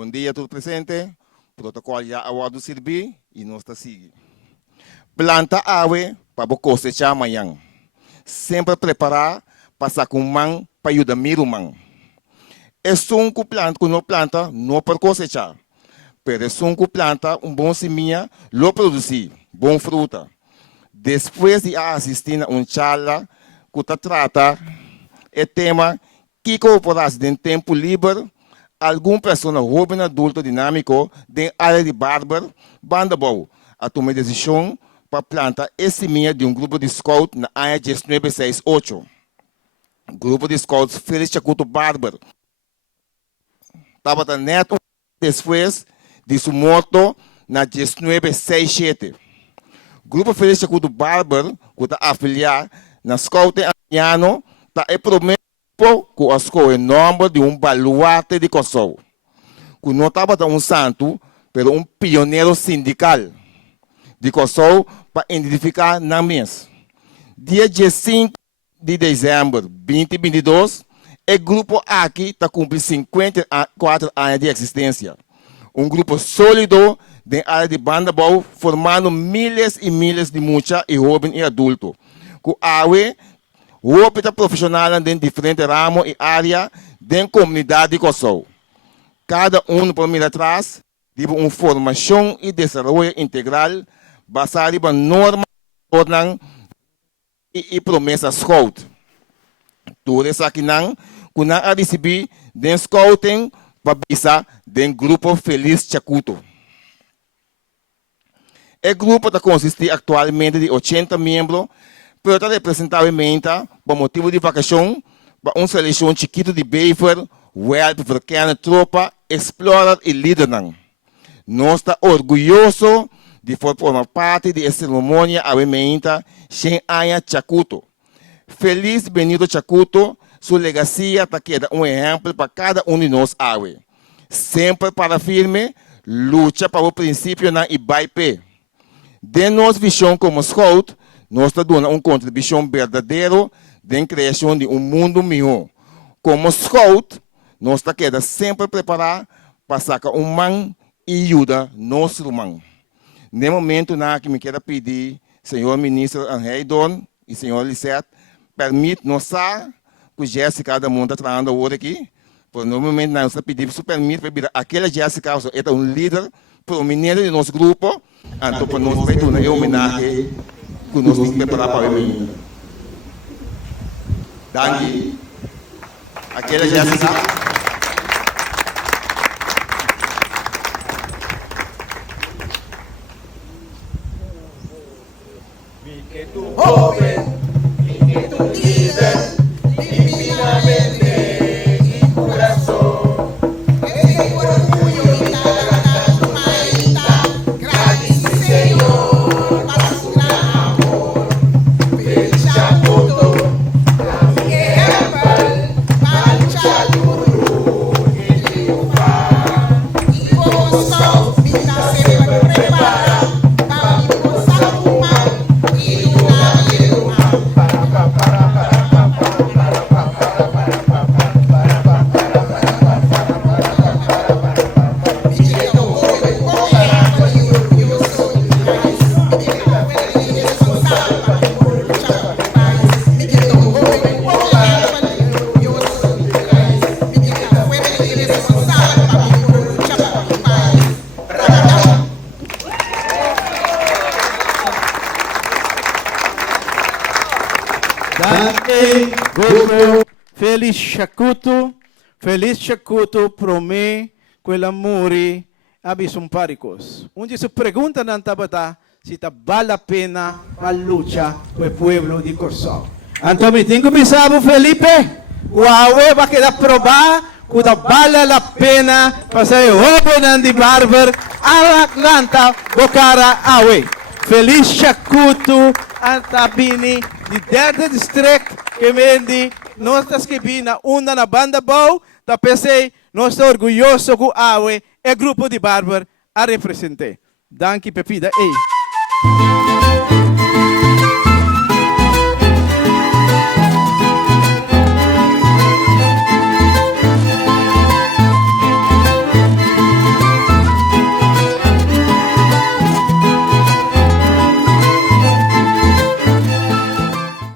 Bom dia a todos presentes. Protocolo já awado servir e nós está seguindo. Planta ave para cosechar amanhã. Sempre preparar para sacar man para ajudar o man. É só planta que não planta não para cosechar. Pero é só planta bom semente, lo produzir, bom fruta. Depois de assistir a charla que trata o tema que cooperasse em tempo livre, alguma pessoa jovem adulto dinâmico de área de barber, banda boa, a tomar decisão para plantar a semente de grupo de scout na área 1968. Grupo de scouts Felix Chakutoe Barber. Estava neto depois de sua morte na 1967. Grupo Felix Chakutoe Barber, que está afiliado na Scout Anhano, está prometido com a escola nome de baluarte de Kosovo. Que não estava santo, mas pioneiro sindical de Kosovo para identificar na mês. Dia 5 de dezembro de 2022, o grupo aqui está cumprindo 54 anos de existência. Grupo sólido de área de banda boa, formando milhares e milhares de muchachos e jovens e adultos. Com a roupa profissional em diferentes ramos e áreas da comunidade de Kosovo. Cada por mim atrás, de uma formação e desenvolvimento integral baseada em normas e promessas scout. Tudo isso aqui não, que não a receber de scouting para bisa do grupo Felix Chakutoe. O grupo está consiste atualmente de 80 membros, pero está representavelmente por motivo de vacação para uma seleção chiquita de beaver, web, pequena tropa, explorer e líder. Nós estamos orgulhosos de formar parte dessa cerimônia avementa sem Aya Chakutoe. Feliz Benito Chakutoe, sua legacia está queda exemplo para cada de nós. Sempre para firme, luta para o princípio na IBAIP. De nossa visão como scout, nós estamos dando uma contribuição verdadeira na criação de mundo melhor. Como scout, nós estamos sempre preparados para sacar man e ajudar nosso irmão. No momento que me quero pedir, senhor ministro R.A.I.S e senhor Lisette, permite nós que Jéssica da mundo está trabalhando hoje aqui. Por no momento nós pedimos se permite para aquela Jéssica é líder prominente de nosso grupo, então para nós vai dar uma homenagem que nós vamos preparar para o menino. Danke. Aquela Jéssica. Joven, inquieto líder, divinamente y corazón. Ese orgullo y cada su maíta, gracias Señor para su gran amor. Felix Chakutoe, para luchar duro y triunfar. Y como son, vida se prepara para impulsar un mal. Grupo Felix Chakutoe promete que el amor abisum paricos. Onde se pergunta na tabata se vale a pena a luta do pueblo de Kosovo. Então, me tenho que pensar, Felipe, o AUE vai quedar provar que vale a pena fazer o de Barber a Atlanta do cara AUE. Felix Chakutoe Antabini de 10 district que mendi nós estamos que na uma na banda boa da PC nós estamos orgulhosos com a AUE e grupo de Barber a representar. Danke Pepida.